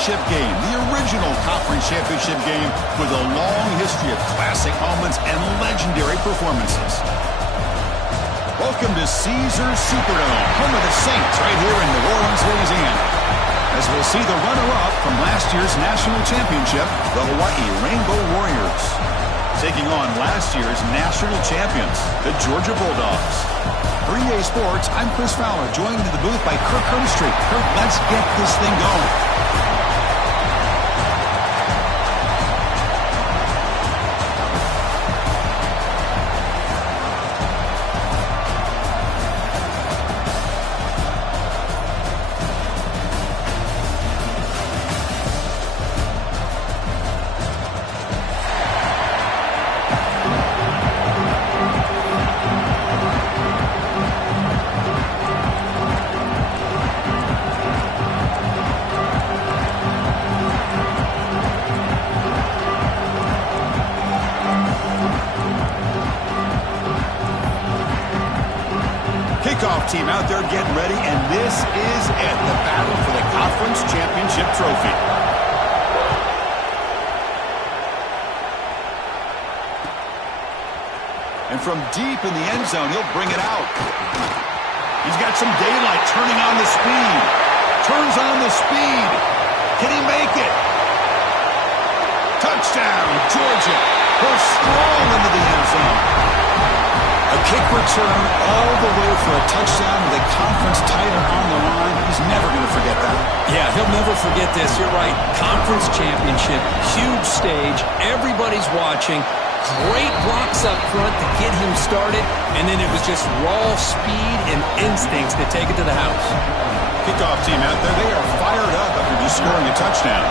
championship game, the original conference championship game with a long history of classic moments and legendary performances. Welcome to Caesars Superdome, home of the Saints, right here in New Orleans, Louisiana. As we'll see the runner-up from last year's national championship, the Hawaii Rainbow Warriors, taking on last year's national champions, the Georgia Bulldogs. For EA Sports, I'm Chris Fowler, joined in the booth by Kirk Herbstreit. Kirk, let's get this thing going. Kickoff team out there getting ready, and this is it, the battle for the conference championship trophy. And from deep in the end zone, he'll bring it out. He's got some daylight, turning on the speed. Turns on the speed. Can he make it? Touchdown, Georgia. Goes strong into the end zone. A kick return all the way for a touchdown with a conference title on the line. He's never going to forget that. Yeah, he'll never forget this. You're right. Conference championship, huge stage. Everybody's watching. Great blocks up front to get him started. And then it was just raw speed and instincts to take it to the house. Kickoff team out there, they are fired up after just scoring a touchdown.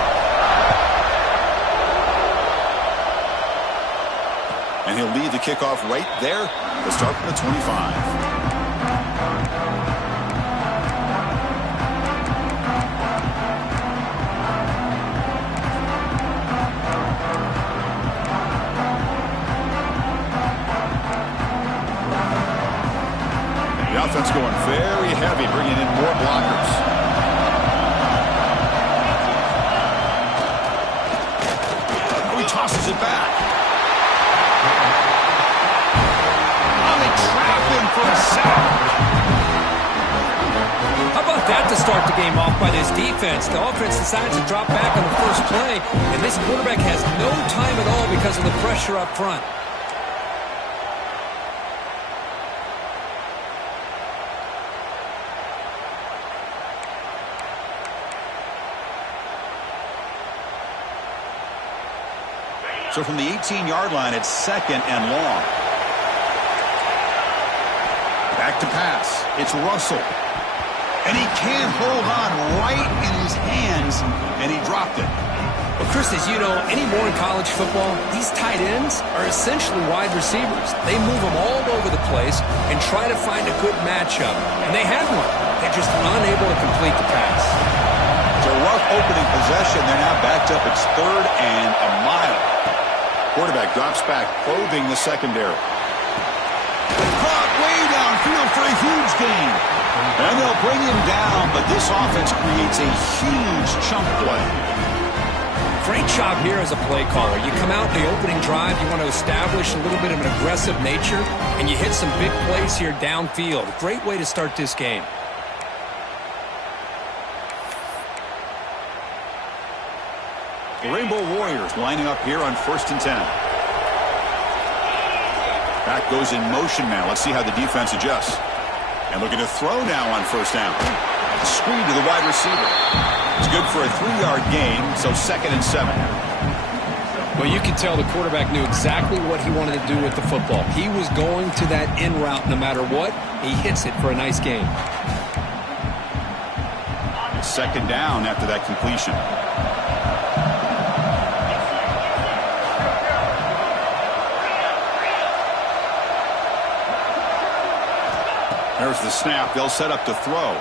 And he'll lead the kickoff right there. We'll start from the 25. The offense going very heavy, bringing in more blockers. Oh, he tosses it back. For a sack. How about that to start the game off by this defense? The offense decides to drop back on the first play, and this quarterback has no time at all because of the pressure up front. So from the 18-yard line, it's second and long. Back to pass. It's Russell. And he can't hold on right in his hands, and he dropped it. Well, Chris, as you know, anymore in college football, these tight ends are essentially wide receivers. They move them all over the place and try to find a good matchup. And they had one. They're just unable to complete the pass. It's a rough opening possession. They're now backed up. It's 3rd and a mile. Quarterback drops back, probing the secondary. Caught way downfield for a huge gain. And they'll bring him down, but this offense creates a huge chunk play. Great job here as a play caller. You come out in the opening drive, you want to establish a little bit of an aggressive nature, and you hit some big plays here downfield. Great way to start this game. The Rainbow Warriors lining up here on 1st and 10. Back goes in motion now. Let's see how the defense adjusts. And looking to throw now on 1st down. A screen to the wide receiver. It's good for a 3-yard gain, so 2nd and 7. Well, you can tell the quarterback knew exactly what he wanted to do with the football. He was going to that in route no matter what. He hits it for a nice gain. 2nd down after that completion. There's the snap. They'll set up to throw.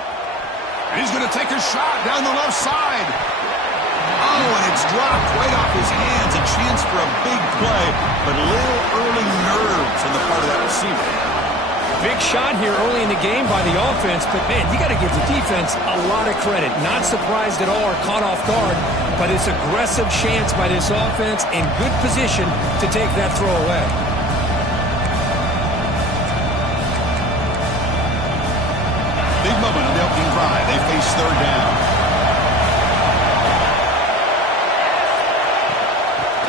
And he's going to take a shot down the left side. Oh, and it's dropped right off his hands. A chance for a big play, but a little early nerves on the part of that receiver. Big shot here early in the game by the offense, but, man, you got to give the defense a lot of credit. Not surprised at all or caught off guard, but it's aggressive chance by this offense in good position to take that throw away. Big moment on the opening drive. They face third down.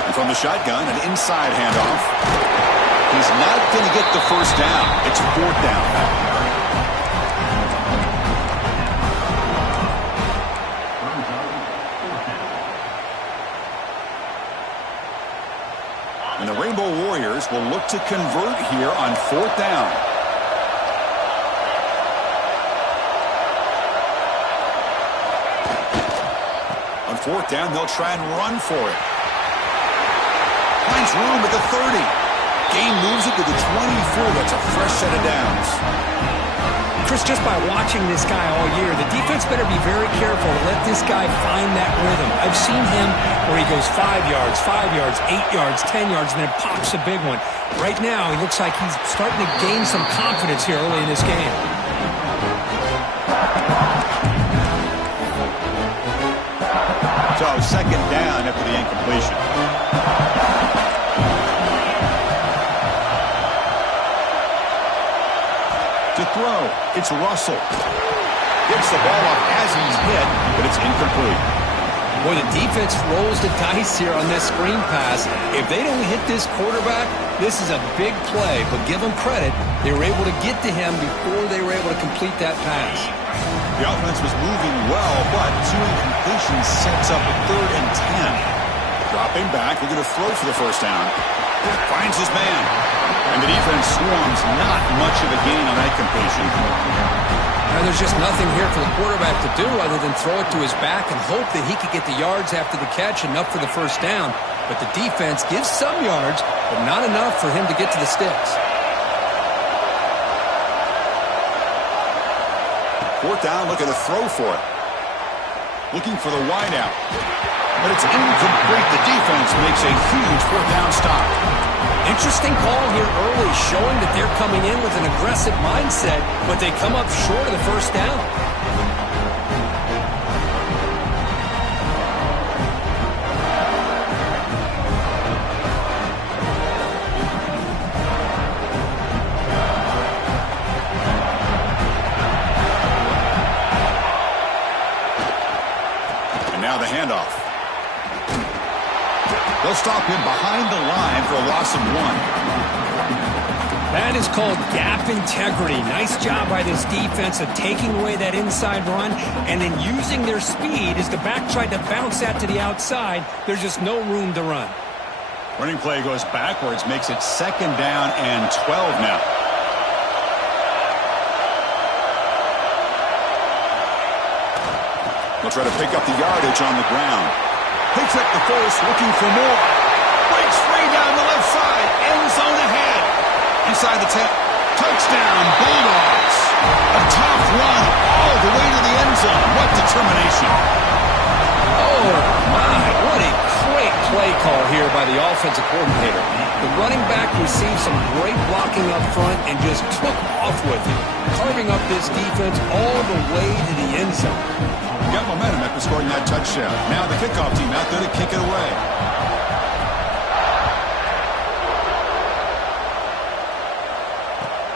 And from the shotgun, an inside handoff. He's not going to get the first down. It's fourth down. And the Rainbow Warriors will look to convert here on fourth down. On fourth down, they'll try and run for it. Finds room at the 30. Game moves it to the 24. That's a fresh set of downs. Chris, just by watching this guy all year, the defense better be very careful to let this guy find that rhythm. I've seen him where he goes 5 yards, 8 yards, 10 yards, and then pops a big one. Right now, he looks like he's starting to gain some confidence here early in this game. So, second down after the incompletion. To throw, it's Russell. Gets the ball off as he's hit, but it's incomplete. Boy, the defense rolls the dice here on this screen pass. If they don't hit this quarterback, this is a big play, but give them credit. They were able to get to him before they were able to complete that pass. The offense was moving well, but two incompletions sets up a 3rd and 10. Dropping back, looking to throw for the first down. Finds his man. And the defense swarms. Not much of a gain on that completion. Now, there's just nothing here for the quarterback to do other than throw it to his back and hope that he could get the yards after the catch, enough for the first down. But the defense gives some yards, but not enough for him to get to the sticks. Fourth down, looking to throw for it. Looking for the wideout. But it's incomplete. The defense makes a huge fourth down stop. Interesting call here early, showing that they're coming in with an aggressive mindset, but they come up short of the first down. And now the handoff. They'll stop him behind the line for a loss of 1. That is called gap integrity. Nice job by this defense of taking away that inside run and then using their speed as the back tried to bounce that to the outside. There's just no room to run. Running play goes backwards, makes it second down and 12 now. They'll try to pick up the yardage on the ground. Picks up the first, looking for more. Breaks free down the left side. End zone ahead. Inside the 10. Touchdown, Bulldogs. A tough run all the way to the end zone. What determination. Oh, my. What a great play call here by the offensive coordinator. The running back received some great blocking up front and just took off with it, carving up this defense all the way to the end zone. Got momentum after scoring that touchdown. Now the kickoff team out there to kick it away.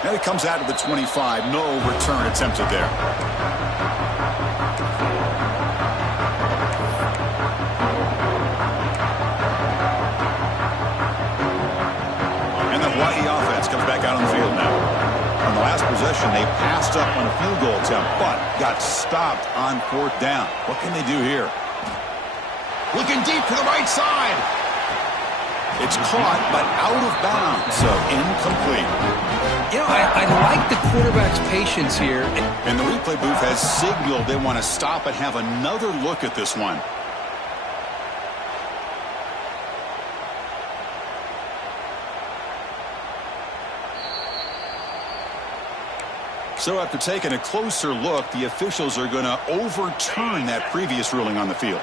And it comes out to the 25. No return attempted there. And the Hawaii offense comes back out on the field now. On the last possession, they passed up on a field goal attempt, but got stopped on fourth down. What can they do here? Looking deep to the right side. It's caught, but out of bounds, so incomplete. You know, I like the quarterback's patience here. And the replay booth has signaled they want to stop and have another look at this one. So after taking a closer look, the officials are going to overturn that previous ruling on the field.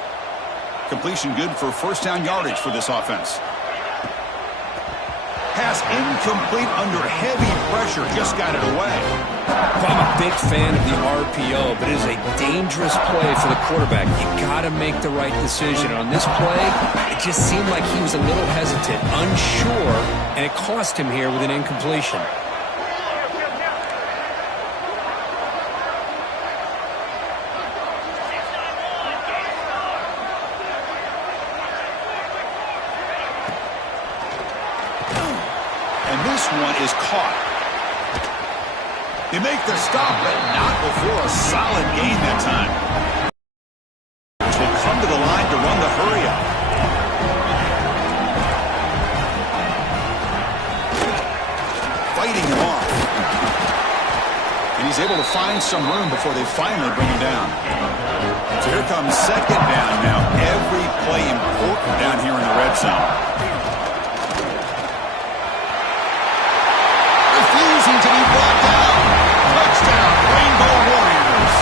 Completion good for first down yardage for this offense. pass incomplete under heavy pressure. Just got it away. I'm a big fan of the RPO, but it is a dangerous play for the quarterback. You got to make the right decision. On this play, it just seemed like he was a little hesitant, unsure, and it cost him here with an incompletion. And this one is caught. You make the stop, but not before a solid gain that time. Will come to the line to run the hurry-up. Fighting him off. And he's able to find some room before they finally bring him down. So here comes second down now. Every play important down here in the red zone. Refusing to be brought down. Touchdown, Rainbow Warriors.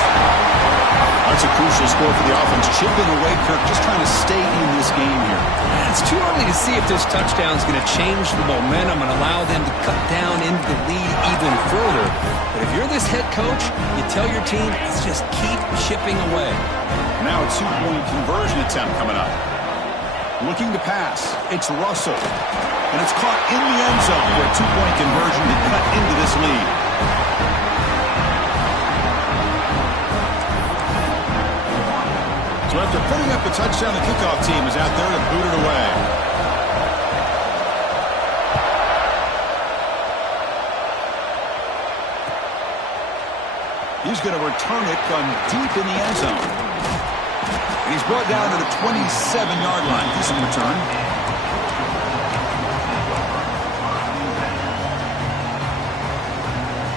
That's a crucial score for the offense. Chipping away, Kirk, just trying to stay in this game here. It's too early to see if this touchdown is going to change the momentum and allow them to cut down into the lead even further. But if you're this head coach, you tell your team, let's just keep chipping away. Now a two-point conversion attempt coming up. Looking to pass. It's Russell. And it's caught in the end zone for a two-point conversion to cut into this lead. So after putting up a touchdown, the kickoff team is out there to boot it away. He's going to return it from deep in the end zone. And he's brought down to the 27-yard line. Decent return.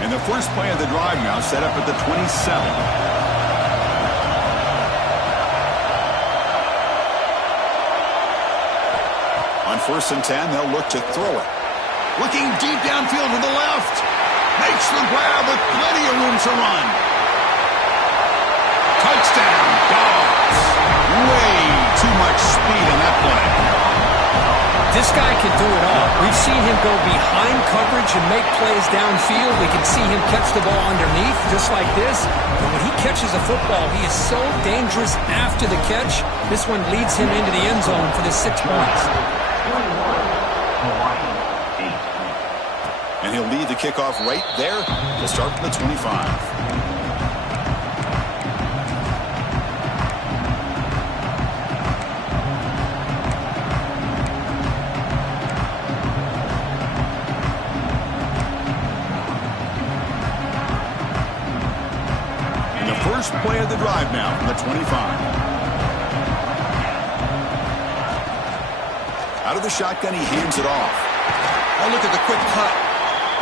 And the first play of the drive now set up at the 27. On 1st and 10, they'll look to throw it. Looking deep downfield to the left. Makes the grab with plenty of room to run. Touchdown, Dogs. Way too much speed in that play. This guy can do it all. We've seen him go behind coverage and make plays downfield. We can see him catch the ball underneath, just like this. But when he catches a football, he is so dangerous after the catch. This one leads him into the end zone for the 6 points. And he'll lead the kickoff right there to start from the 25. And the first play of the drive now from the 25. Out of the shotgun, he hands it off. Oh, look at the quick cut.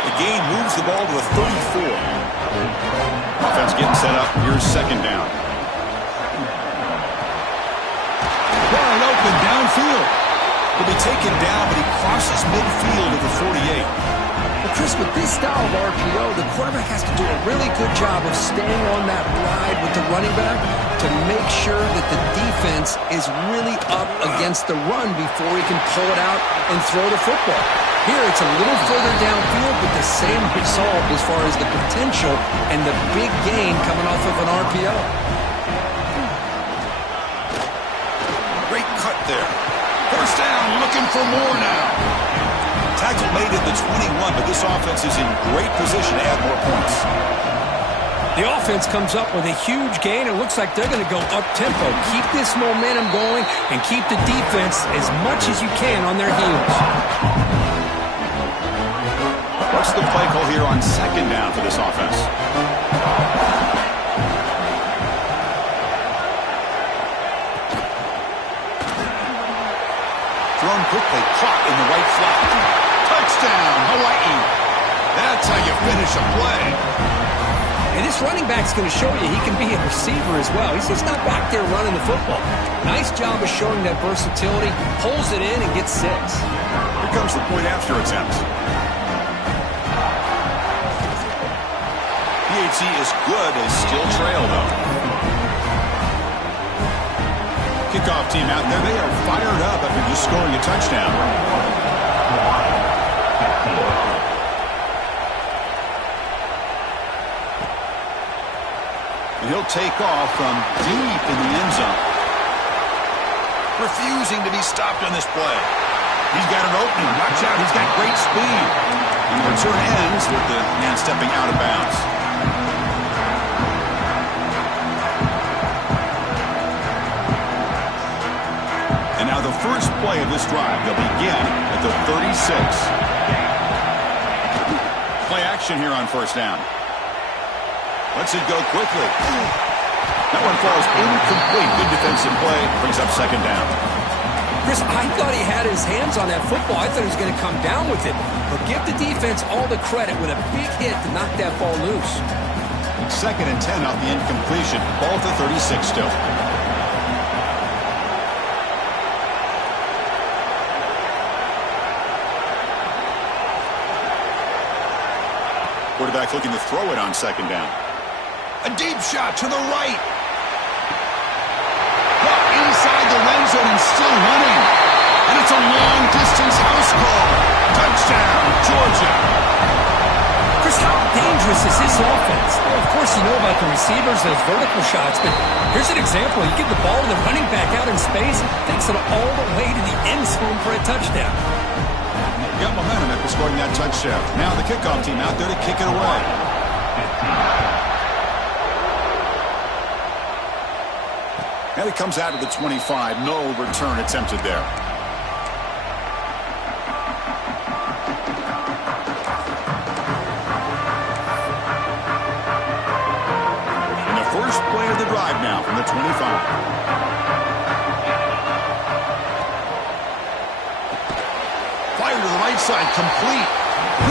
The gain moves the ball to the 34. Offense getting set up. Here's second down. Wide open downfield. He'll be taken down, but he crosses midfield at the 48. Well, Chris, with this style of RPO, the quarterback has to do a really good job of staying on that ride with the running back to make sure that the defense is really up against the run before he can pull it out and throw the football. Here, it's a little further downfield, but the same result as far as the potential and the big gain coming off of an RPO. Great cut there. First down, looking for more now. Tackle made at the 21, but this offense is in great position to add more points. The offense comes up with a huge gain. It looks like they're going to go up-tempo. Keep this momentum going and keep the defense as much as you can on their heels. What's the play call here on second down for this offense? Thrown quickly, caught in the right flat. Touchdown, Hawaii. That's how you finish a play. And this running back's going to show you he can be a receiver as well. He's just not back there running the football. Nice job of showing that versatility. Pulls it in and gets 6. Here comes the point after attempt. PHC is good as still trail, though. Kickoff team out there. They are fired up after just scoring a touchdown. And he'll take off from deep in the end zone. Refusing to be stopped on this play. He's got an opening. Watch out. He's got great speed. And the return ends with the man stepping out of bounds. And now the first play of this drive. They'll begin at the 36. Play action here on first down. Lets it go quickly. That one falls incomplete. Good defensive play. Brings up second down. Chris, I thought he had his hands on that football. I thought he was going to come down with it. But give the defense all the credit with a big hit to knock that ball loose. Second and 10 off the incompletion. Ball to 36 still. Quarterback looking to throw it on second down. A deep shot to the right. Well, inside the red zone and still running. And it's a long-distance house call. Touchdown, Georgia. Chris, how dangerous is this offense? Well, of course, you know about the receivers, those vertical shots, but here's an example. You give the ball to the running back out in space, takes it all the way to the end zone for a touchdown. Got momentum after scoring that touchdown. Now the kickoff team out there to kick it away. And it comes out of the 25. No return attempted there. And the first play of the drive now from the 25. Fire to the right side, complete.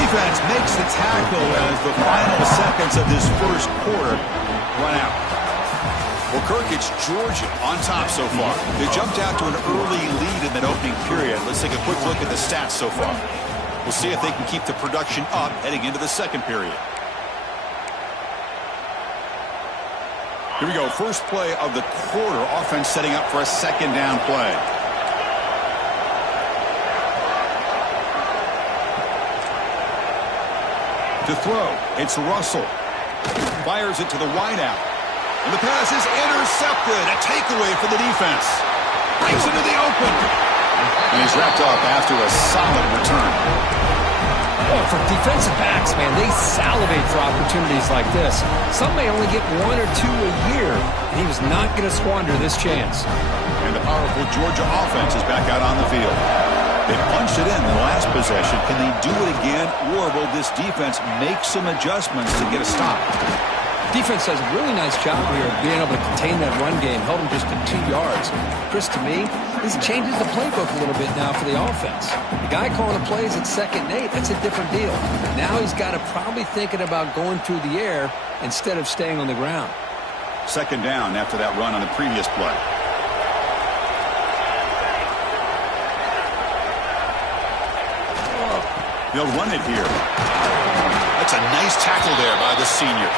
Defense makes the tackle as the final seconds of this first quarter run out. Well, Kirk, it's Georgia on top so far. They jumped out to an early lead in that opening period. Let's take a quick look at the stats so far. We'll see if they can keep the production up heading into the second period. Here we go. First play of the quarter. Offense setting up for a second down play. To throw, it's Russell. Fires it to the wideout. And the pass is intercepted. A takeaway for the defense. Breaks into the open. And he's wrapped up after a solid return. Well, for defensive backs, man, they salivate for opportunities like this. Some may only get one or two a year, and he was not going to squander this chance. And the powerful Georgia offense is back out on the field. They punched it in the last possession. Can they do it again, or will this defense make some adjustments to get a stop? Defense does a really nice job here of being able to contain that run game, held them just to 2 yards. Chris, to me, this changes the playbook a little bit now for the offense. The guy calling the plays at 2nd and 8, that's a different deal. Now he's got to probably thinking about going through the air instead of staying on the ground. Second down after that run on the previous play. They'll run it here. That's a nice tackle there by the senior.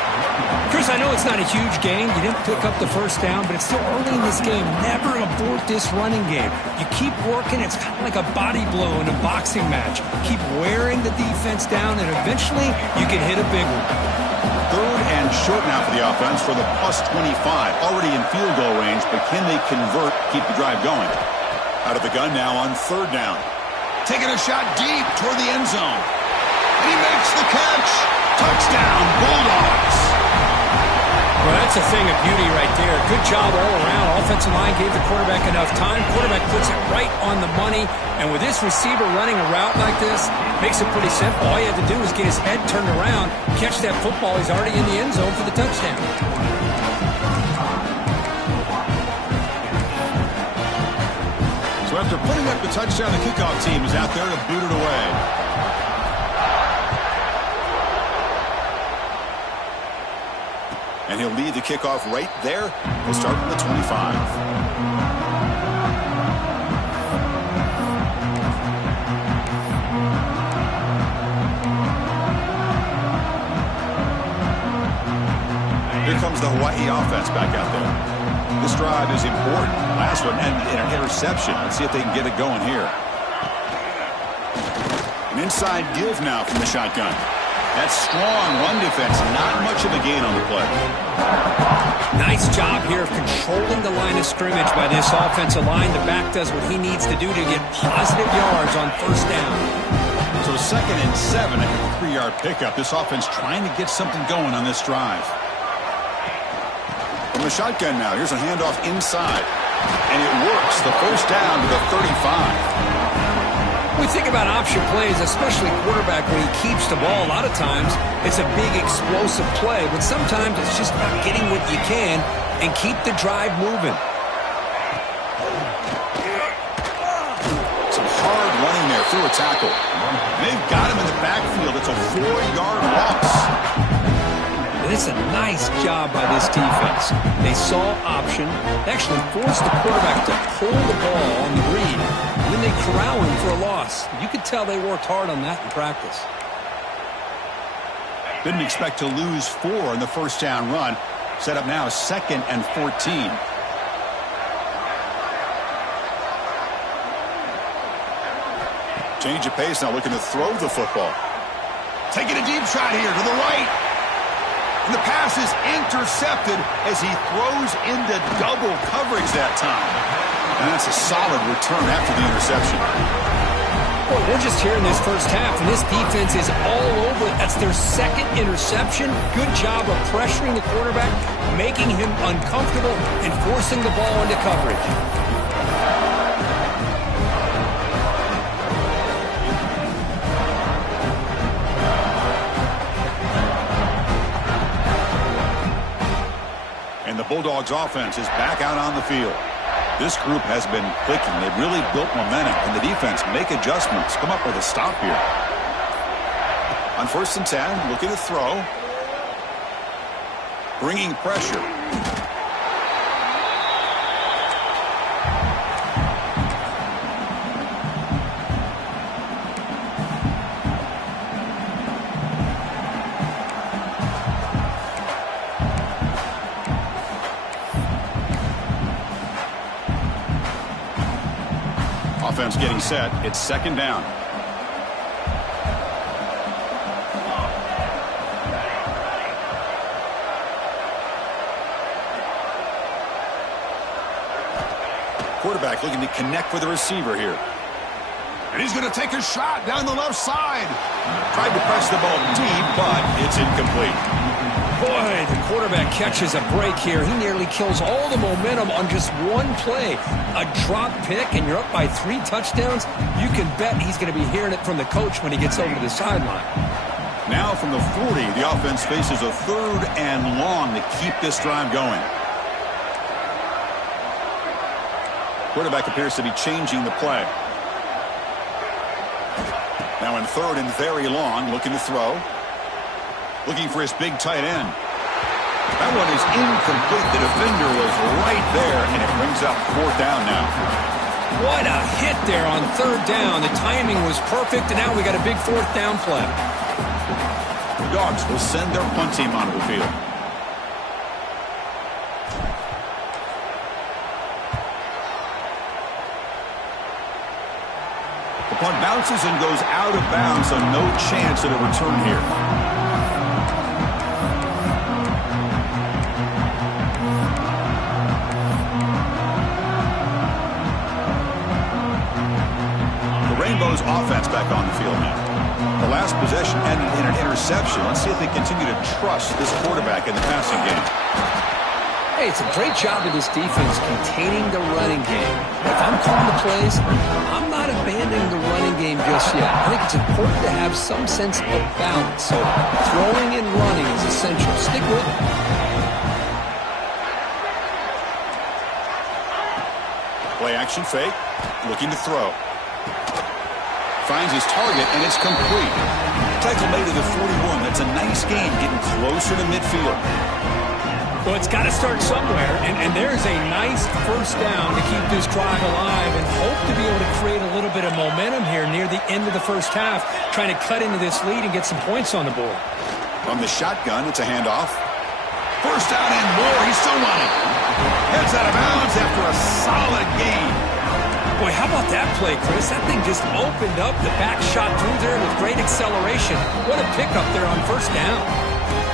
Chris, I know it's not a huge gain. You didn't pick up the first down, but it's still early in this game. Never abort this running game. You keep working. It's kind of like a body blow in a boxing match. Keep wearing the defense down, and eventually you can hit a big one. Third and short now for the offense for the plus 25. Already in field goal range, but can they convert, keep the drive going? Out of the gun now on third down. Taking a shot deep toward the end zone. And he makes the catch. Touchdown, Bulldogs. Well, that's a thing of beauty right there. Good job all around. Offensive line gave the quarterback enough time. Quarterback puts it right on the money. And with this receiver running a route like this, makes it pretty simple. All you have to do is get his head turned around, catch that football. He's already in the end zone for the touchdown. So after putting up the touchdown, the kickoff team is out there to boot it away. And he'll lead the kickoff right there. We'll start from the 25. Here comes the Hawaii offense back out there. This drive is important. Last one ended in an interception. Let's see if they can get it going here. An inside give now from the shotgun. That's strong run defense. Not much of a gain on the play. Nice job here of controlling the line of scrimmage by this offensive line. The back does what he needs to do to get positive yards on first down. So 2nd and 7, a 3-yard pickup. This offense trying to get something going on this drive. From the shotgun now, here's a handoff inside. And it works. The first down to the 35. We think about option plays, especially quarterback, when he keeps the ball. A lot of times, it's a big explosive play, but sometimes it's just about getting what you can and keep the drive moving. Some hard running there through a tackle. They've got him in the backfield. It's a 4-yard loss. It's a nice job by this defense. They saw option. They actually forced the quarterback to pull the ball on the read. Then they corral him for a loss. You could tell they worked hard on that in practice. Didn't expect to lose 4 in the first down run. Set up now 2nd and 14. Change of pace now, looking to throw the football. Taking a deep shot here to the right. And the pass is intercepted as he throws into double coverage that time. And that's a solid return after the interception. Boy, we're just here in this first half, and this defense is all over it. That's their 2nd interception. Good job of pressuring the quarterback, making him uncomfortable, and forcing the ball into coverage. And the Bulldogs offense is back out on the field. This group has been clicking. They've really built momentum, and the defense make adjustments. Come up with a stop here. On 1st and 10, looking to throw. Bringing pressure. Offense getting set. It's 2nd down. Quarterback looking to connect with the receiver here. And he's going to take a shot down the left side. Tried to press the ball deep, but it's incomplete. Boy, the quarterback catches a break here. He nearly kills all the momentum on just one play. A drop pick, and you're up by 3 touchdowns. You can bet he's going to be hearing it from the coach when he gets over to the sideline. Now from the 40, the offense faces a 3rd and long to keep this drive going. Quarterback appears to be changing the play. Now in 3rd and very long, looking to throw. Looking for his big tight end. That one is incomplete. The defender was right there, and it brings up 4th down now. What a hit there on 3rd down. The timing was perfect, and now we got a big 4th down play. The Dogs will send their punt team onto the field. The punt bounces and goes out of bounds, so no chance at a return here. Rainbow's offense back on the field now. The last possession ended in an interception. Let's see if they continue to trust this quarterback in the passing game. Hey, it's a great job of this defense containing the running game. If I'm calling the plays, I'm not abandoning the running game just yet. I think it's important to have some sense of balance. So throwing and running is essential. Stick with it. Play action fake. Looking to throw. Finds his target, and it's complete. Tackle made to the 41. That's a nice game, getting closer to midfield. Well, it's got to start somewhere, and there's a nice first down to keep this drive alive and hope to be able to create a little bit of momentum here near the end of the first half, trying to cut into this lead and get some points on the board. From the shotgun, it's a handoff. First down and more. He's still running. Heads out of bounds after a solid game. Boy, how about about that play, Chris? That thing just opened up. The back shot through there with great acceleration. What a pickup there on first down.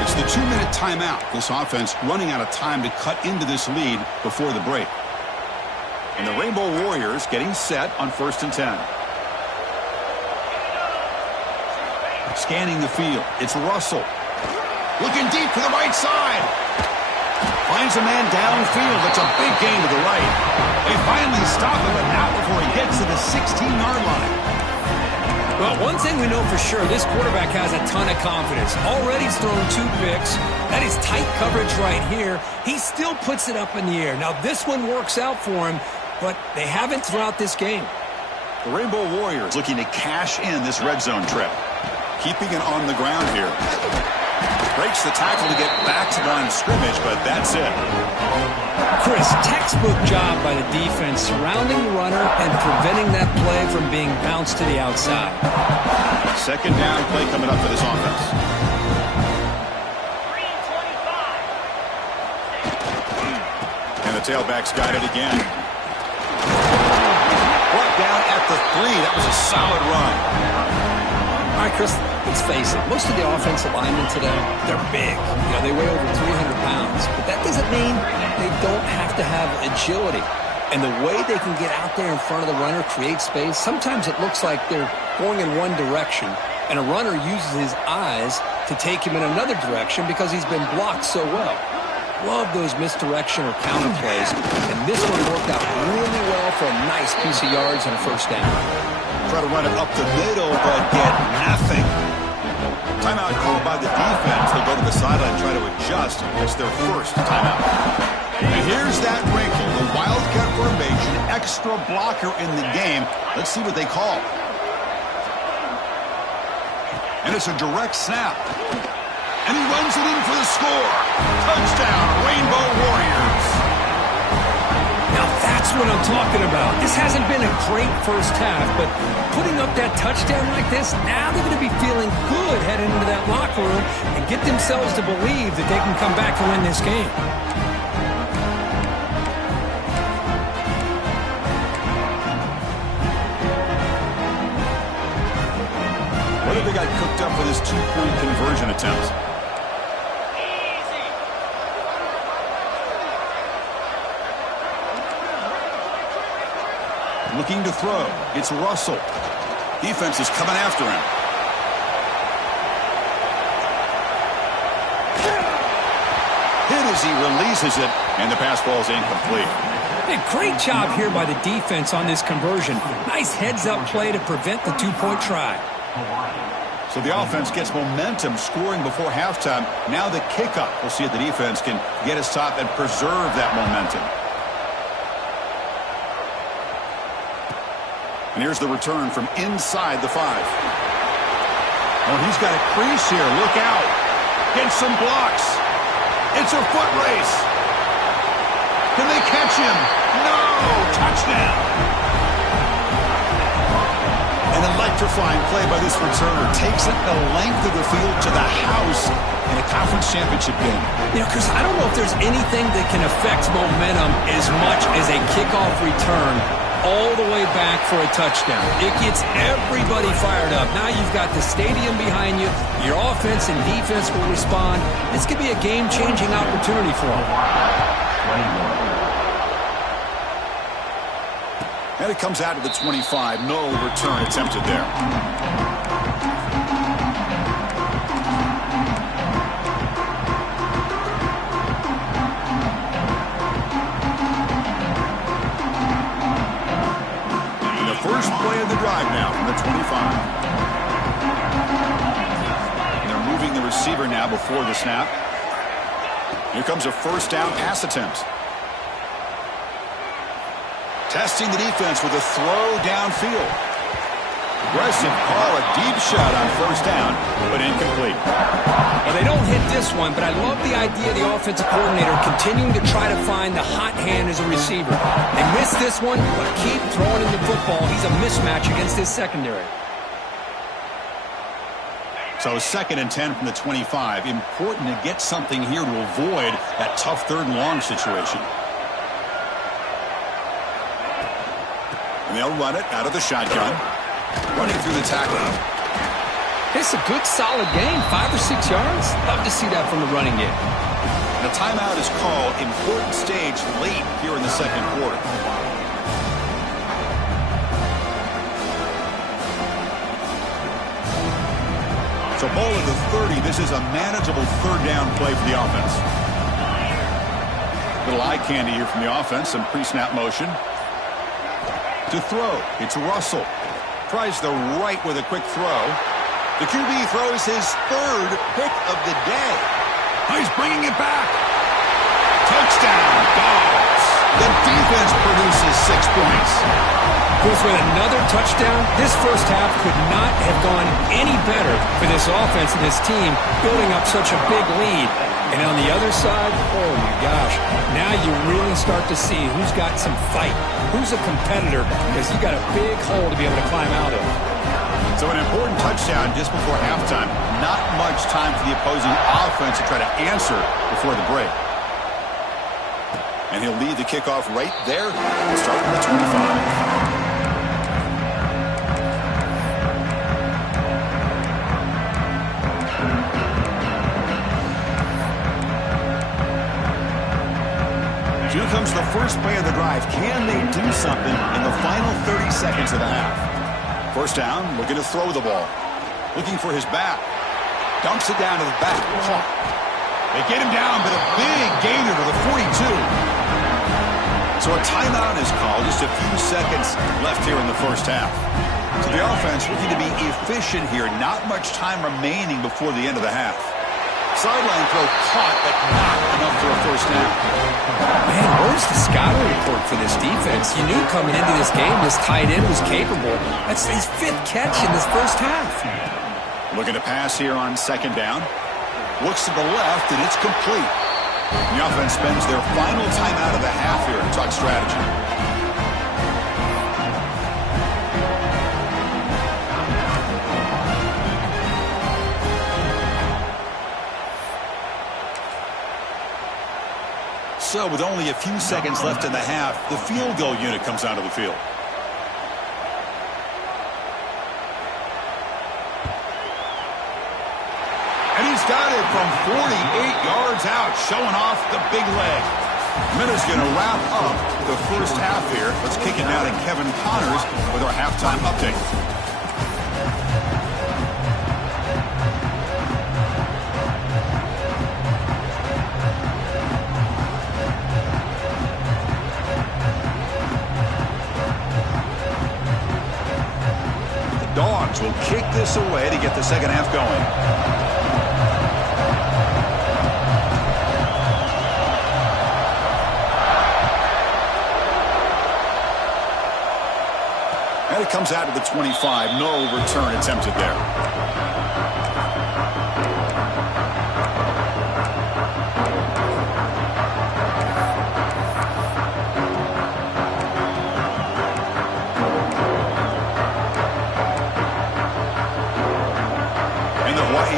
It's the 2-minute timeout. This offense running out of time to cut into this lead before the break. And the Rainbow Warriors getting set on 1st and 10. Scanning the field. It's Russell. Looking deep to the right side. Finds a man downfield. It's a big gain to the right. They finally stop him, but not before he gets to the 16-yard line. Well, one thing we know for sure, this quarterback has a ton of confidence. Already he's thrown 2 picks. That is tight coverage right here. He still puts it up in the air. Now, this one works out for him, but they haven't throughout this game. The Rainbow Warriors looking to cash in this red zone trip. Keeping it on the ground here. Breaks the tackle to get back to the line of scrimmage, but that's it. Chris, textbook job by the defense surrounding the runner and preventing that play from being bounced to the outside. 2nd down play coming up for this offense. And the tailback's got it again. Brought down at the 3. That was a solid run. All right, Chris, let's face it. Most of the offensive linemen today, they're big. You know, they weigh over 300 pounds. But that doesn't mean they don't have to have agility. And the way they can get out there in front of the runner, create space, sometimes it looks like they're going in one direction, and a runner uses his eyes to take him in another direction because he's been blocked so well. Love those misdirection or counter plays, and this one worked out really well for a nice piece of yards and a 1st down. Try to run it up the middle, but get nothing. Timeout called by the defense. They'll go to the sideline and try to adjust. It's their 1st timeout. And here's that wrinkle. The Wildcat formation, extra blocker in the game. Let's see what they call. And it's a direct snap. And he runs it in for the score. Touchdown, Rainbow Warriors. Now that's what I'm talking about. This hasn't been a great first half, but putting up that touchdown like this, now they're going to be feeling good heading into that locker room and get themselves to believe that they can come back and win this game. What have they got cooked up for this 2-point conversion attempt? Looking to throw. It's Russell. Defense is coming after him. Hit as he releases it, and the pass ball is incomplete. Hey, great job here by the defense on this conversion. Nice heads-up play to prevent the 2-point try. So the offense gets momentum scoring before halftime. Now the kickoff. We'll see if the defense can get a stop and preserve that momentum. And here's the return from inside the 5. Oh, he's got a crease here. Look out. Gets some blocks. It's a foot race. Can they catch him? No! Touchdown. An electrifying play by this returner. Takes it the length of the field to the house in a conference championship game. You know, Chris, I don't know if there's anything that can affect momentum as much as a kickoff return all the way back for a touchdown. It gets everybody fired up. Now you've got the stadium behind you. Your offense and defense will respond. This could be a game-changing opportunity for them. And it comes out to the 25. No return attempted there. First play of the drive now from the 25. And they're moving the receiver now before the snap. Here comes a 1st down pass attempt. Testing the defense with a throw downfield. Aggressive call, a deep shot on 1st down, but incomplete. Well, they don't hit this one, but I love the idea of the offensive coordinator continuing to try to find the hot hand as a receiver. They missed this one, but keep throwing him the football. He's a mismatch against his secondary. So 2nd and 10 from the 25. Important to get something here to avoid that tough 3rd and long situation. And they'll run it out of the shotgun. Running through the tackle. It's a good, solid game. 5 or 6 yards. Love to see that from the running game. And a timeout is called. Important stage late here in the second quarter. So ball at the 30. This is a manageable third down play for the offense. Little eye candy here from the offense. Some pre-snap motion. To throw. It's Russell. Tries the right with a quick throw. The QB throws his third pick of the day. Oh, he's bringing it back. Touchdown, Dogs. The defense produces 6 points. With another touchdown, this first half could not have gone any better for this offense and this team, building up such a big lead. And on the other side, oh my gosh, now you really start to see who's got some fight, who's a competitor, because you got a big hole to be able to climb out of. So an important touchdown just before halftime. Not much time for the opposing offense to try to answer before the break. And he'll lead the kickoff right there. Start from the 25. Here comes the first play of the drive. Can they do something in the final 30 seconds of the half? First down, looking to throw the ball. Looking for his back. Dumps it down to the back. They get him down, but a big gainer to the 42. So a timeout is called. Just a few seconds left here in the first half. So the offense looking to be efficient here. Not much time remaining before the end of the half. Sideline throw caught, but not enough for a first down. Man, where's the scouting report for this defense? You knew coming into this game this tight end was capable. That's his 5th catch in this first half. Looking to pass here on second down. Looks to the left, and it's complete. The offense spends their final time out of the half here to talk strategy. So with only a few seconds left in the half, the field goal unit comes onto the field. And he's got it from 48 yards out, showing off the big leg. Minutes going to wrap up the first half here. Let's kick it now to Kevin Connors with our halftime update. Dogs will kick this away to get the second half going. And it comes out to the 25. No return attempted there.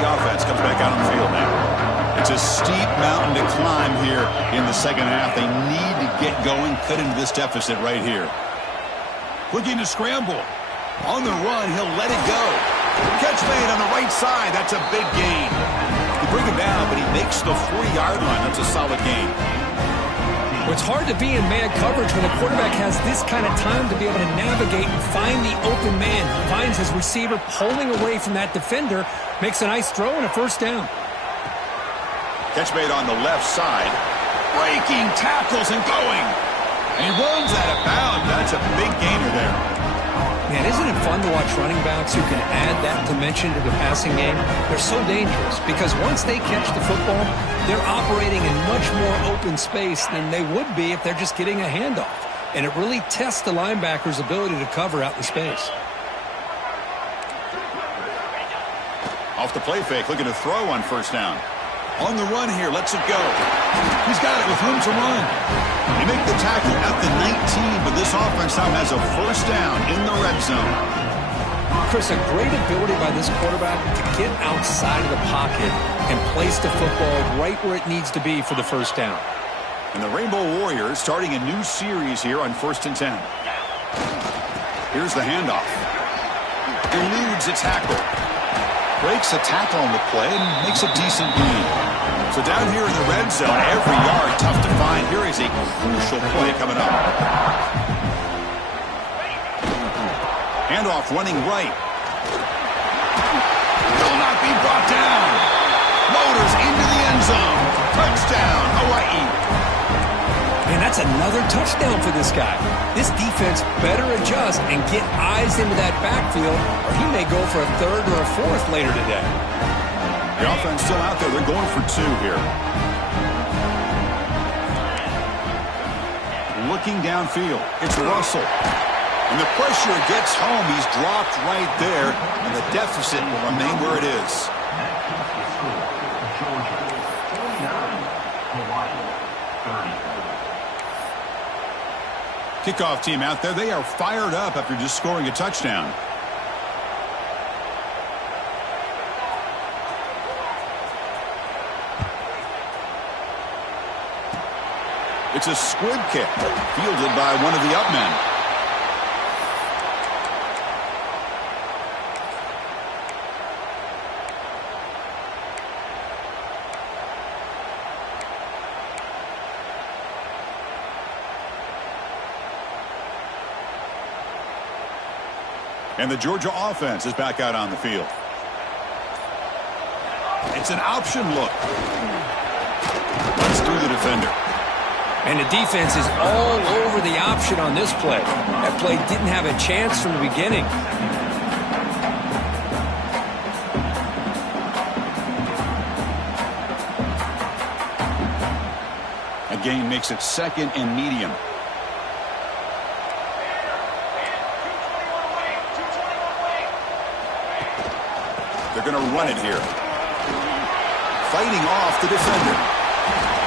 Offense comes back out on the field now. It's a steep mountain to climb here in the second half. They need to get going, cut into this deficit right here. Looking to scramble. On the run, he'll let it go. Catch made on the right side. That's a big gain. They bring him down, but he makes the 40-yard line. That's a solid gain. Well, it's hard to be in man coverage when a quarterback has this kind of time to be able to navigate and find the open man. Finds his receiver pulling away from that defender. Makes a nice throw and a first down. Catch made on the left side. Breaking tackles and going. And he runs out of bounds. That's a big gainer there. Man, isn't it fun to watch running backs who can add that dimension to the passing game? They're so dangerous because once they catch the football, they're operating in much more open space than they would be if they're just getting a handoff. And it really tests the linebacker's ability to cover out the space. Off the play fake, looking to throw on first down. On the run here, lets it go. He's got it with room to run. They make the tackle at the 19, but this offense now has a first down in the red zone. Chris, a great ability by this quarterback to get outside of the pocket and place the football right where it needs to be for the first down. And the Rainbow Warriors starting a new series here on 1st and 10. Here's the handoff. Eludes a tackle. Breaks a tackle on the play and makes a decent gain. So down here in the red zone, every yard tough to find. Here is a crucial play coming up. Handoff running right. Will not be brought down. Motors into the end zone. Touchdown, Hawaii. And that's another touchdown for this guy. This defense better adjust and get eyes into that backfield, or he may go for a third or a fourth later today. The offense still out there. They're going for two here. Looking downfield. It's Russell. And the pressure gets home. He's dropped right there, and the deficit will remain where it is. Kickoff team out there. They are fired up after just scoring a touchdown. It's a squib kick, fielded by one of the up men. And the Georgia offense is back out on the field. It's an option look. Runs through the defender. And the defense is all over the option on this play. That play didn't have a chance from the beginning. A gain makes it second and medium. They're going to run it here. Fighting off the defender.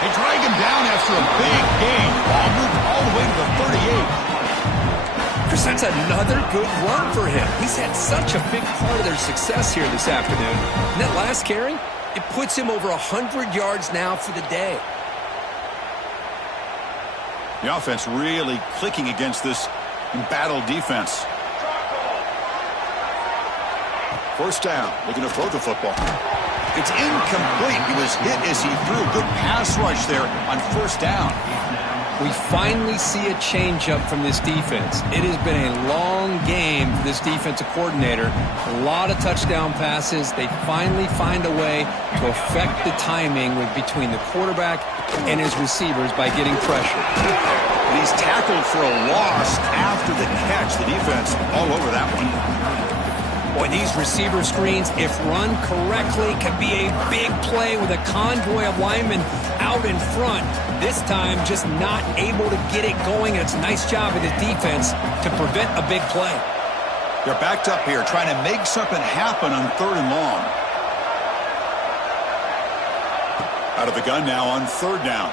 They drag him down after a big gain. Ball moved all the way to the 38. Chris, that's another good run for him. He's had such a big part of their success here this afternoon. And that last carry, it puts him over 100 yards now for the day. The offense really clicking against this embattled defense. First down, looking to throw the football. It's incomplete. He was hit as he threw. Good pass rush there on first down. We finally see a changeup from this defense. It has been a long game for this defensive coordinator. A lot of touchdown passes. They finally find a way to affect the timing between the quarterback and his receivers by getting pressure. And he's tackled for a loss after the catch. The defense all over that one. Boy, these receiver screens, if run correctly, can be a big play with a convoy of linemen out in front. This time, just not able to get it going. It's a nice job of the defense to prevent a big play. They're backed up here, trying to make something happen on third and long. Out of the gun now on third down.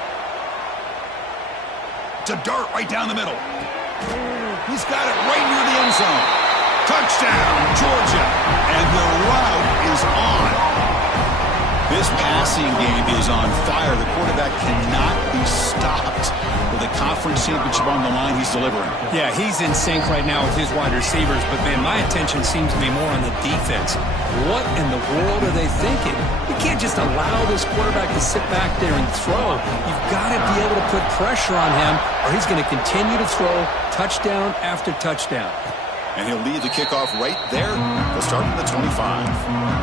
It's a dart right down the middle. He's got it right near the end zone. Touchdown, Georgia. And the route is on. This passing game is on fire. The quarterback cannot be stopped. With a conference championship on the line, he's delivering. Yeah, he's in sync right now with his wide receivers. But, man, my attention seems to be more on the defense. What in the world are they thinking? You can't just allow this quarterback to sit back there and throw. You've got to be able to put pressure on him, or he's going to continue to throw touchdown after touchdown. And he'll lead the kickoff right there. They'll start at the 25.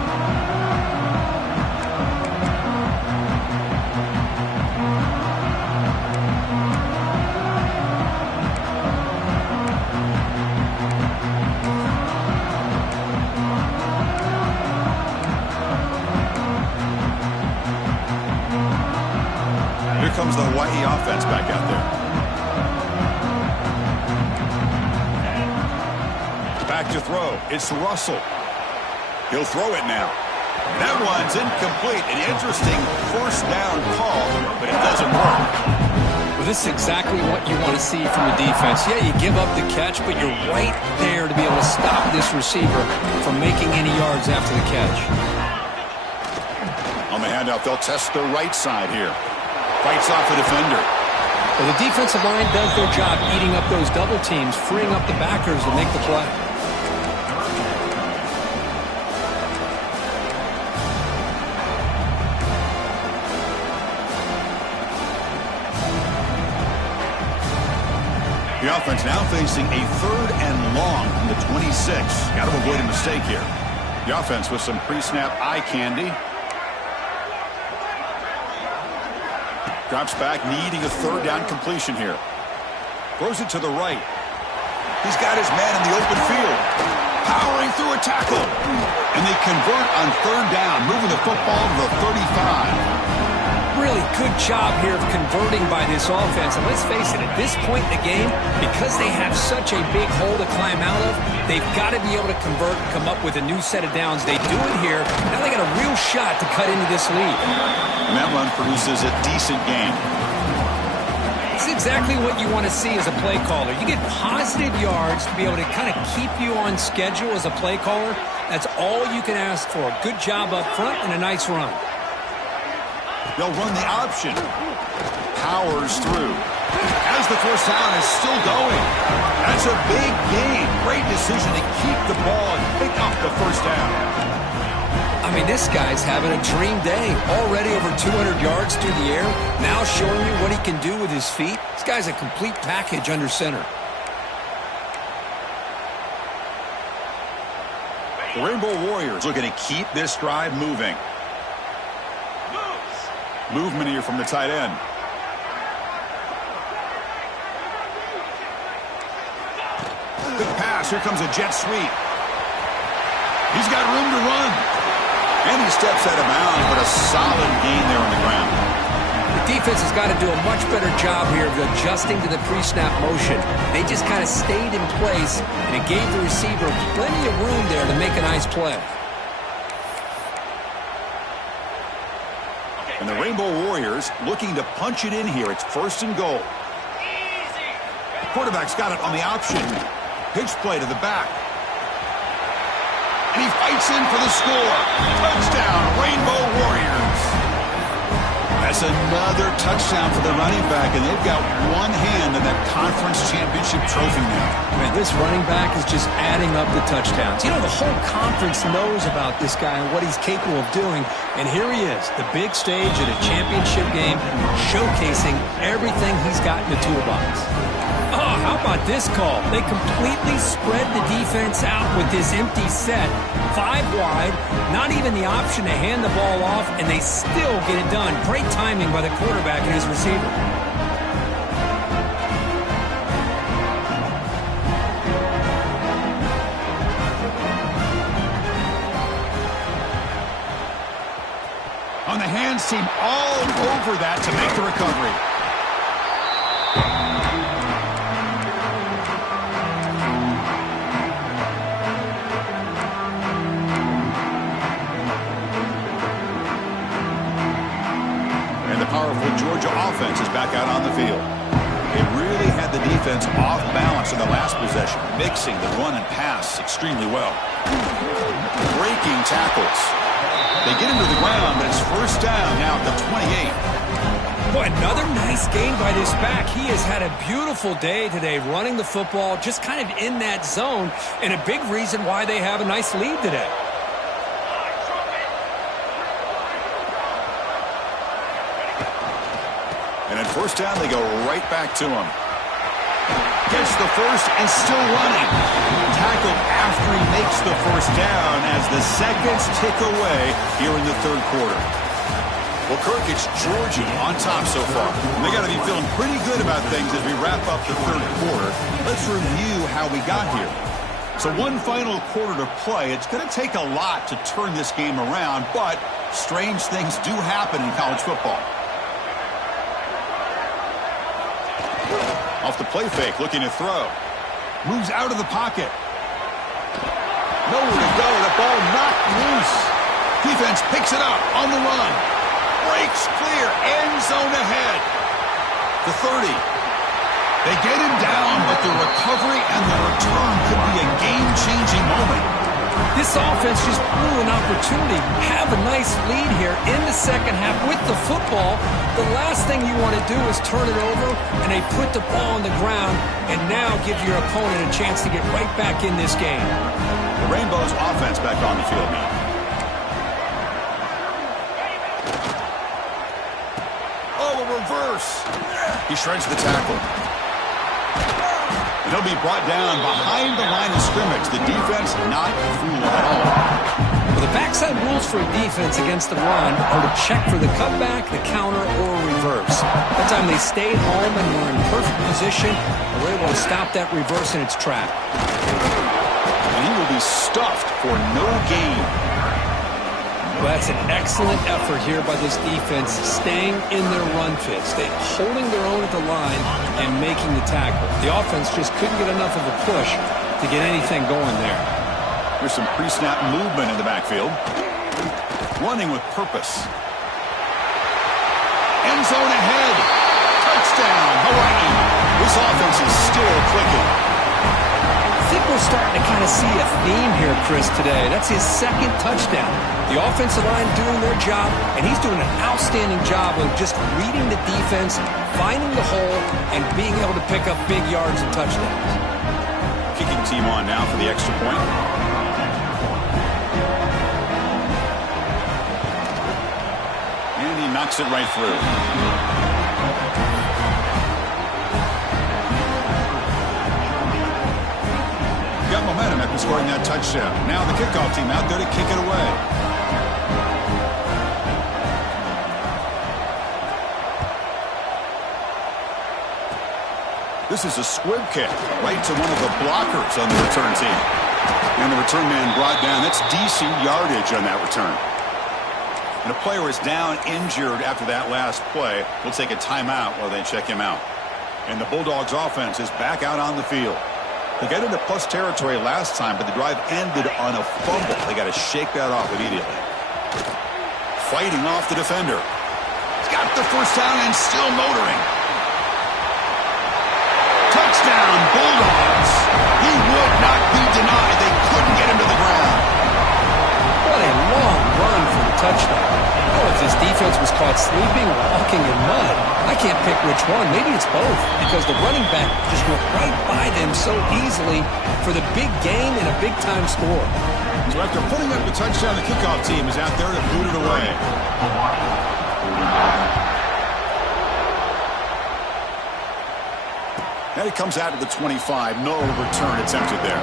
Here comes the Hawaii offense back out there. Back to throw. It's Russell. He'll throw it now. That one's incomplete. An interesting first down call, but it doesn't work. Well, this is exactly what you want to see from the defense. Yeah, you give up the catch, but you're right there to be able to stop this receiver from making any yards after the catch. On the handoff, they'll test the right side here. Fights off a defender. Well, the defensive line does their job eating up those double teams, freeing up the backers to make the play. The offense now facing a 3rd and long from the 26. Got to avoid a mistake here. The offense with some pre-snap eye candy. Drops back, needing a 3rd down completion here. Throws it to the right. He's got his man in the open field. Powering through a tackle. And they convert on 3rd down, moving the football to the 35. Really good job here of converting by this offense. And let's face it, at this point in the game, because they have such a big hole to climb out of, they've got to be able to convert and come up with a new set of downs. They do it here. Now they got a real shot to cut into this lead. And that run produces a decent gain. It's exactly what you want to see as a play caller. You get positive yards to be able to kind of keep you on schedule as a play caller. That's all you can ask for. Good job up front and a nice run. They'll run the option. Powers through. As the first down is still going. That's a big gain. Great decision to keep the ball and pick up the first down. I mean, this guy's having a dream day. Already over 200 yards through the air. Now showing you what he can do with his feet. This guy's a complete package under center. The Rainbow Warriors looking to keep this drive moving. Movement here from the tight end. Good pass. Here comes a jet sweep. He's got room to run. And he steps out of bounds, but a solid gain there on the ground. The defense has got to do a much better job here of adjusting to the pre-snap motion. They just kind of stayed in place, and it gave the receiver plenty of room there to make a nice play. And the Rainbow Warriors looking to punch it in here. It's 1st and goal. The quarterback's got it on the option. Pitch play to the back. And he fights in for the score. Touchdown, Rainbow Warriors. That's another touchdown for the running back, and they've got one hand in that conference championship trophy now. Man, this running back is just adding up the touchdowns. You know, the whole conference knows about this guy and what he's capable of doing, and here he is, the big stage at a championship game, showcasing everything he's got in the toolbox. Oh, how about this call? They completely spread the defense out with this empty set. 5 wide, not even the option to hand the ball off, and they still get it done. Great timing by the quarterback and his receiver. On the hands team all over that to make the recovery. Powerful Georgia offense is back out on the field. They really had the defense off balance in the last possession, mixing the run and pass extremely well. Breaking tackles. They get him to the ground, but it's 1st down now at the 28. Boy, another nice gain by this back. He has had a beautiful day today running the football, just kind of in that zone, and a big reason why they have a nice lead today. And at 1st down, they go right back to him. Gets the first and still running. Tackled after he makes the 1st down as the seconds tick away here in the 3rd quarter. Well, Kirk, it's Georgia on top so far. They got to be feeling pretty good about things as we wrap up the 3rd quarter. Let's review how we got here. So one final quarter to play. It's going to take a lot to turn this game around, but strange things do happen in college football. Off the play fake, looking to throw. Moves out of the pocket. Nowhere to go. The ball knocked loose. Defense picks it up on the run. Breaks clear. End zone ahead. The 30. They get him down, but the recovery and the return could be a game-changing moment. This This offense just blew an opportunity. Have a nice lead here in the second half with the football. The last thing you want to do is turn it over, and they put the ball on the ground and now give your opponent a chance to get right back in this game. The Rainbows offense back on the field now. Oh, a reverse. He shreds the tackle. And he'll be brought down behind the line of scrimmage. The defense not fooled at all. Well, the backside rules for a defense against the run are to check for the cutback, the counter, or reverse. That time they stayed home and were in perfect position and were able to stop that reverse in its track. And he will be stuffed for no gain. Well, that's an excellent effort here by this defense, staying in their run fit, holding their own at the line and making the tackle. The offense just couldn't get enough of a push to get anything going there. There's some pre-snap movement in the backfield. Running with purpose. End zone ahead. Touchdown, Hawaii. This offense is still clicking. I think we're starting to kind of see a theme here, Chris, today. That's his second touchdown. The offensive line doing their job, and he's doing an outstanding job of just reading the defense, finding the hole, and being able to pick up big yards and touchdowns. Kicking team on now for the extra point. And he knocks it right through. Got momentum after scoring that touchdown. Now the kickoff team out there to kick it away. This is a squib kick right to one of the blockers on the return team. And the return man brought down. That's decent yardage on that return. And a player is down injured after that last play. We'll take a timeout while they check him out. And the Bulldogs offense is back out on the field. They got into plus territory last time, but the drive ended on a fumble. They got to shake that off immediately. Fighting off the defender. He's got the first down and still motoring. Touchdown, Bulldogs. He would not be denied. They couldn't get him to the ground. What a long run for the touchdown. Oh, if this defense was caught sleeping or walking in mud, I can't pick which one. Maybe it's both, because the running back just went right by them so easily for the big gain and a big-time score. So after putting up the touchdown, the kickoff team is out there to boot it away. And it comes out to the 25. No return attempted there.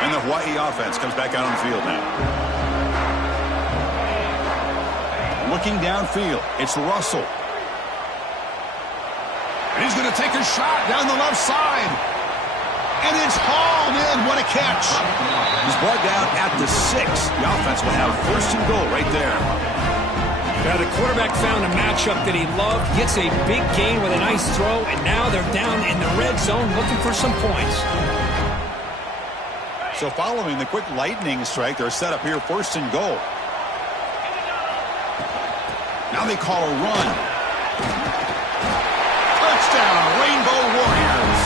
And the Hawaii offense comes back out on the field now. Looking downfield, it's Russell. And he's going to take a shot down the left side. And it's hauled in. What a catch. He's brought down at the 6. The offense will have first and goal right there. Yeah, the quarterback found a matchup that he loved, gets a big gain with a nice throw, and now they're down in the red zone looking for some points. So following the quick lightning strike, they're set up here first and goal. Now they call a run. Touchdown, Rainbow Warriors.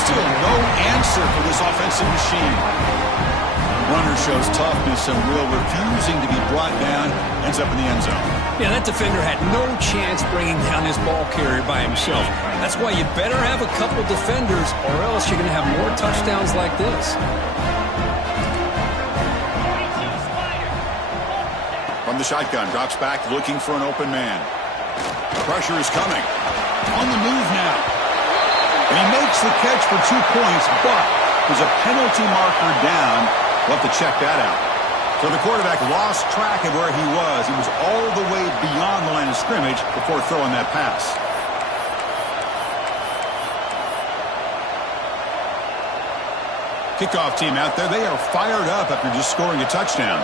Still no answer for this offensive machine. Runner shows toughness and will, refusing to be brought down, ends up in the end zone. Yeah, that defender had no chance bringing down this ball carrier by himself. That's why you better have a couple defenders, or else you're going to have more touchdowns like this. From the shotgun, drops back, looking for an open man. Pressure is coming. On the move now. And he makes the catch for 2 points, but there's a penalty marker down. We'll have to check that out. So the quarterback lost track of where he was. He was all the way beyond the line of scrimmage before throwing that pass. Kickoff team out there. They are fired up after just scoring a touchdown.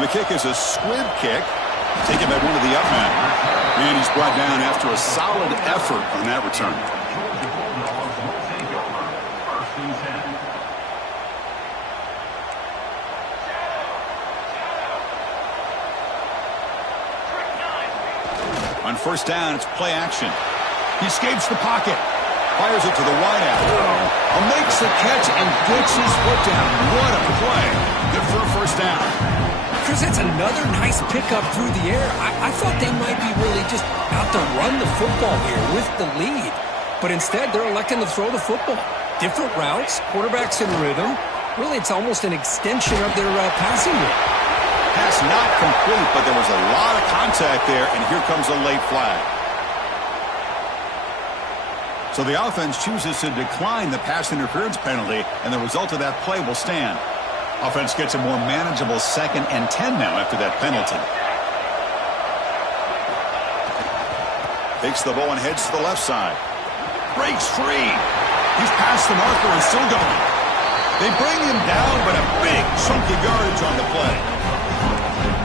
The kick is a squib kick. Taken by one of the up men. And he's brought down after a solid effort on that return. On first down, it's play action. He escapes the pocket. Fires it to the wideout. Makes the catch and gets his foot down. What a play. Good for a first down. Chris, that's another nice pickup through the air. I thought they might be really just out to run the football here with the lead. But instead, they're electing to throw the football. Different routes, quarterback's in rhythm. Really, it's almost an extension of their passing game. Pass not complete, but there was a lot of contact there, and here comes a late flag. So the offense chooses to decline the pass interference penalty, and the result of that play will stand. Offense gets a more manageable 2nd and 10 now after that penalty. Takes the ball and heads to the left side. Breaks free. He's past the marker and still going. They bring him down, but a big chunky yardage on the play.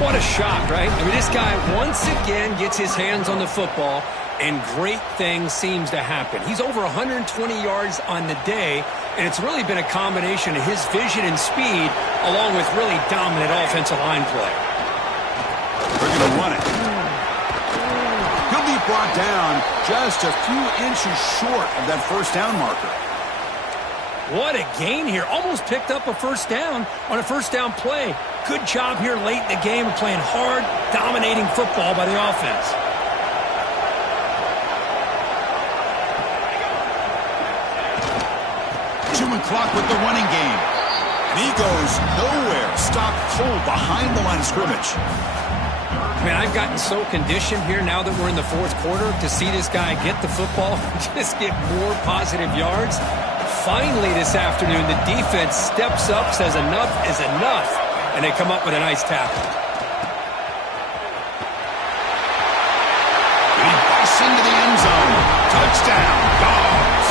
What a shot, right? I mean, this guy once again gets his hands on the football, and great things seems to happen. He's over 120 yards on the day, and it's really been a combination of his vision and speed along with really dominant offensive line play. They're going to run it. He'll be brought down just a few inches short of that first down marker. What a gain here. Almost picked up a first down on a first down play. Good job here late in the game of playing hard, dominating football by the offense. Chewing clock with the running game. And he goes nowhere. Stopped cold behind the line of scrimmage. Man, I've gotten so conditioned here now that we're in the fourth quarter to see this guy get the football and just get more positive yards. Finally this afternoon, the defense steps up, says enough is enough, and they come up with a nice tackle. He busts into the end zone. Touchdown, Dogs.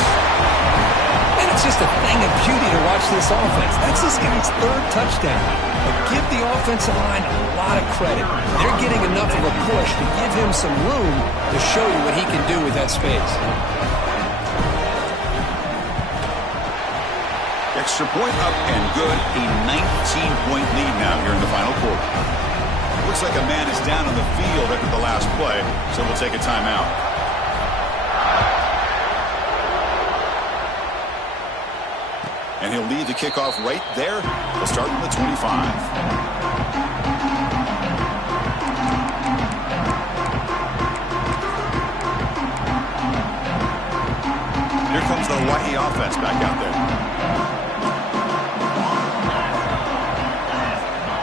And it's just a thing of beauty to watch this offense. That's this guy's 3rd touchdown. But give the offensive line a lot of credit. They're getting enough of a push to give him some room to show you what he can do with that space. Extra point up and good. A 19-point lead now here in the final quarter. Looks like a man is down on the field after the last play, so we'll take a timeout. And he'll lead the kickoff right there. We'll start from the 25. Here comes the Hawaii offense back out there.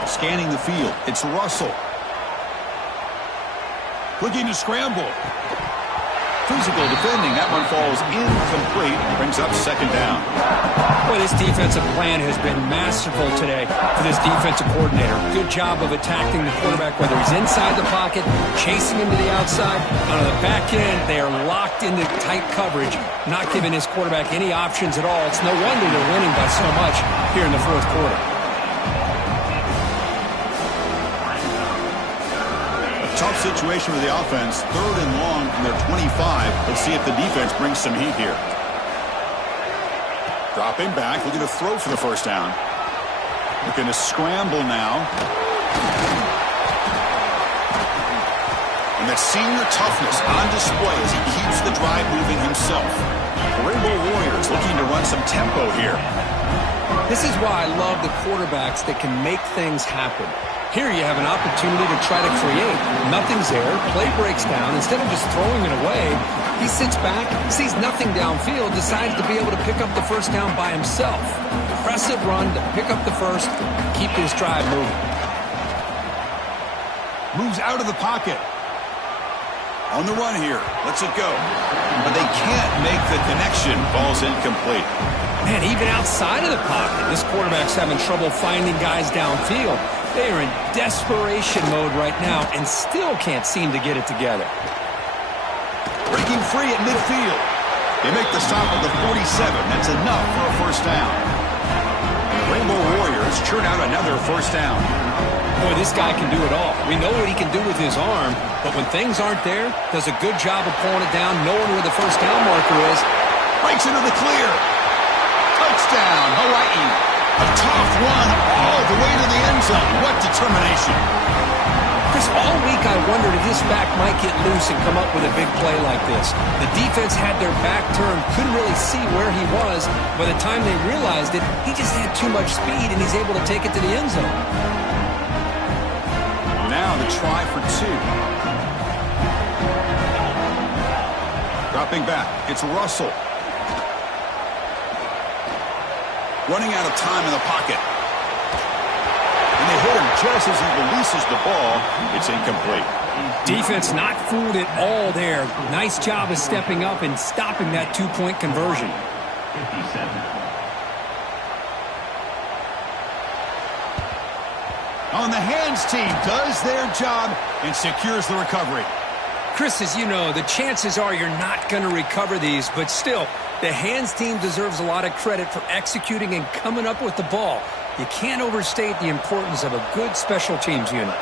Scanning the field. It's Russell. Looking to scramble. Physical defending. That one falls incomplete. Brings up 2nd down. Boy, this defensive plan has been masterful today for this defensive coordinator. Good job of attacking the quarterback, whether he's inside the pocket, chasing him to the outside. On the back end, they are locked into tight coverage, not giving his quarterback any options at all. It's no wonder they're winning by so much here in the fourth quarter. Tough situation with the offense. 3rd and long from their 25. Let's see if the defense brings some heat here. Dropping back, looking to throw for the first down. Looking to scramble now. And that senior toughness on display as he keeps the drive moving himself. The Rainbow Warriors looking to run some tempo here. This is why I love the quarterbacks that can make things happen. Here you have an opportunity to try to create. Nothing's there. Play breaks down. Instead of just throwing it away, he sits back, sees nothing downfield, decides to be able to pick up the first down by himself. Impressive run to pick up the first, keep his drive moving. Moves out of the pocket. On the run here. Lets it go. But they can't make the connection. Ball's incomplete. Man, even outside of the pocket, this quarterback's having trouble finding guys downfield. They are in desperation mode right now and still can't seem to get it together. Breaking free at midfield. They make the stop at the 47. That's enough for a first down. The Rainbow Warriors churn out another first down. Boy, this guy can do it all. We know what he can do with his arm, but when things aren't there, does a good job of pulling it down, knowing where the first down marker is. Breaks into the clear. Touchdown, Hawaii. A tough one all the way to the end zone. What determination. Chris, all week I wondered if this back might get loose and come up with a big play like this. The defense had their back turned, couldn't really see where he was. By the time they realized it, he just had too much speed, and he's able to take it to the end zone. Now the try for 2. Dropping back, it's Russell. Running out of time in the pocket. And they hit him just as he releases the ball. It's incomplete. Defense not fooled at all there. Nice job of stepping up and stopping that 2-point conversion. 57. On the hands team does their job and secures the recovery. Chris, as you know, the chances are you're not going to recover these, but still, the hands team deserves a lot of credit for executing and coming up with the ball. You can't overstate the importance of a good special teams unit.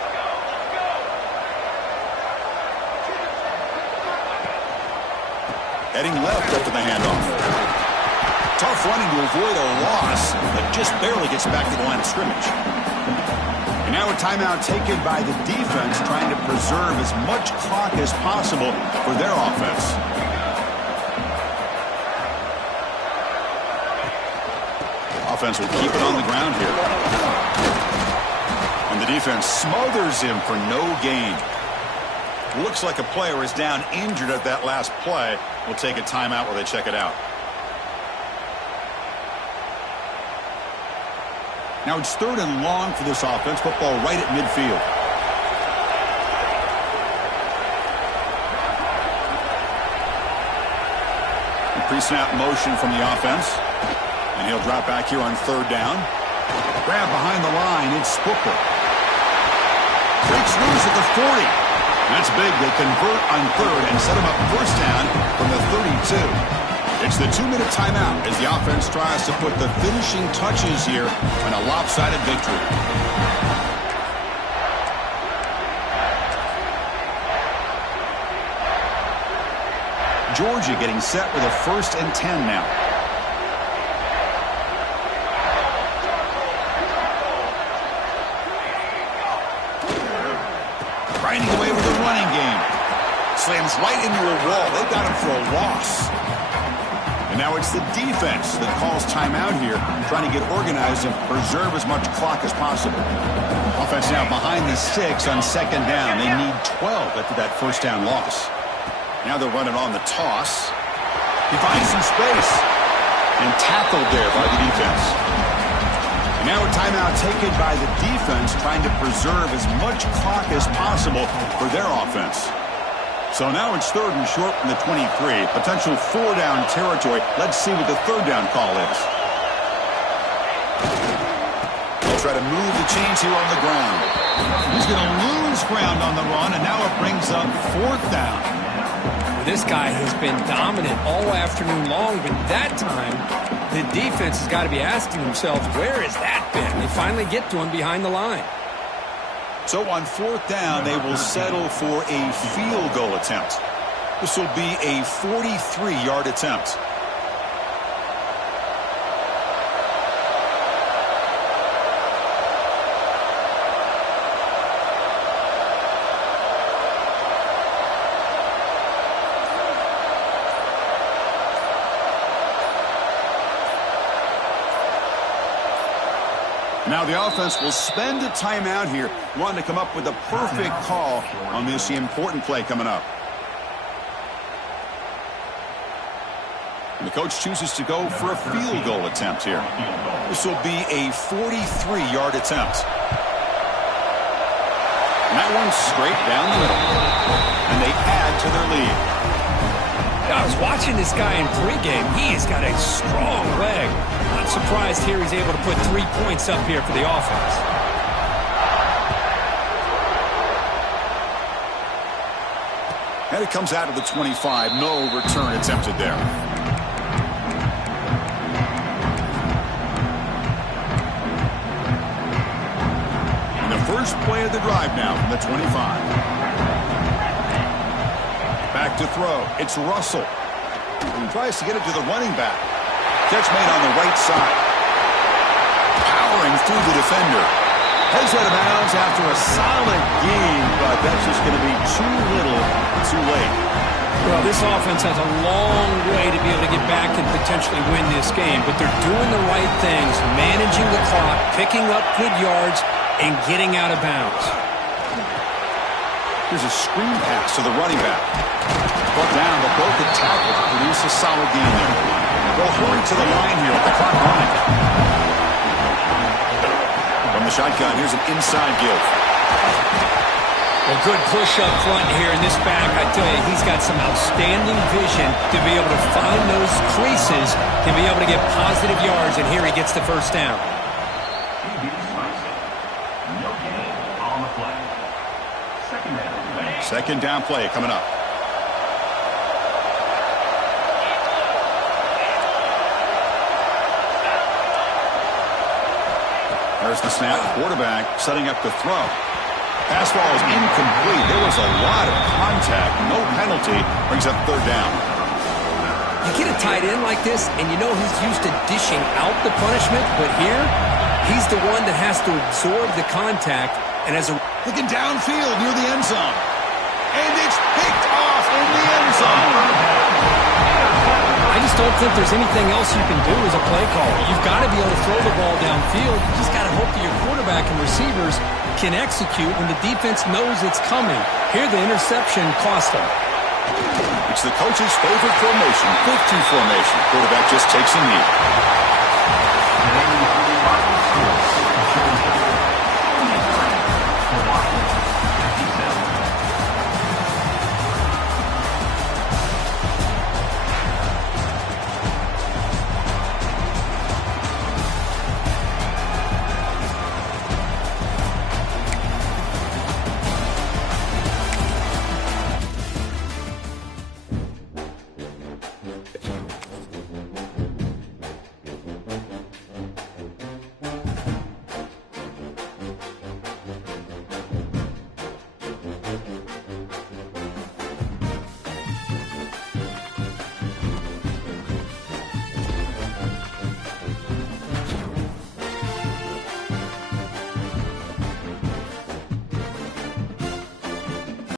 Heading left after the handoff. Tough running to avoid a loss, but just barely gets back to the line of scrimmage. And now a timeout taken by the defense, trying to preserve as much clock as possible for their offense. Offense will keep it on the ground here. And the defense smothers him for no gain. Looks like a player is down injured at that last play. We'll take a timeout while they check it out. Now it's 3rd and long for this offense. Football right at midfield. The pre-snap motion from the offense. And he'll drop back here on 3rd down. Grab behind the line. It's Spooker. Breaks loose at the 40. That's big. They convert on 3rd and set him up 1st down from the 32. It's the 2-minute timeout as the offense tries to put the finishing touches here on a lopsided victory. Georgia getting set with a 1st and 10 now. Grinding away with the running game. Slams right into a wall. They've got him for a loss. And now it's the defense that calls timeout here, trying to get organized and preserve as much clock as possible. Offense now behind the 6 on 2nd down. They need 12 after that 1st down loss. Now they're running on the toss. He finds some space. And tackled there by the defense. And now a timeout taken by the defense, trying to preserve as much clock as possible for their offense. So now it's 3rd and short from the 23. Potential 4-down territory. Let's see what the 3rd down call is. They'll try to move the chains here on the ground. He's going to lose ground on the run, and now it brings up 4th down. This guy has been dominant all afternoon long, but that time, the defense has got to be asking themselves, where has that been? They finally get to him behind the line. So on 4th down, they will settle for a field goal attempt. This will be a 43-yard attempt. Now the offense will spend a timeout here, wanting to come up with a perfect call on this important play coming up. And the coach chooses to go for a field goal attempt here. This will be a 43-yard attempt. And that one's straight down the middle. And they add to their lead. I was watching this guy in pregame. He has got a strong leg. Not surprised here he's able to put 3 points up here for the offense. And it comes out of the 25. No return attempted there. And the first First play of the drive now from the 25. Back to throw. It's Russell. He tries to get it to the running back. Catch made on the right side. Powering through the defender. Heads out of bounds after a solid game, but that's just going to be too little, too late. Well, this offense has a long way to be able to get back and potentially win this game, but they're doing the right things, managing the clock, picking up good yards, and getting out of bounds. Here's a screen pass to the running back. Brought down, but both the tackles produce a solid gain there. They'll hurry to the line here with the clock running. From the shotgun, here's an inside give. A good push up front here in this back. I tell you, he's got some outstanding vision to be able to find those creases, to be able to get positive yards, and here he gets the first down. Second down play coming up. There's the snap. Quarterback setting up the throw. Pass ball is incomplete. There was a lot of contact. No penalty. Brings up third down. You get a tight end like this, and you know he's used to dishing out the punishment, but here, he's the one that has to absorb the contact, and as a... Looking downfield near the end zone. And it's picked off in the end zone. I just don't think there's anything else you can do as a play caller. You've got to be able to throw the ball downfield. You just got to hope that your quarterback and receivers can execute when the defense knows it's coming. Here, the interception cost them. It's the coach's favorite formation, 50 formation. Quarterback just takes a knee.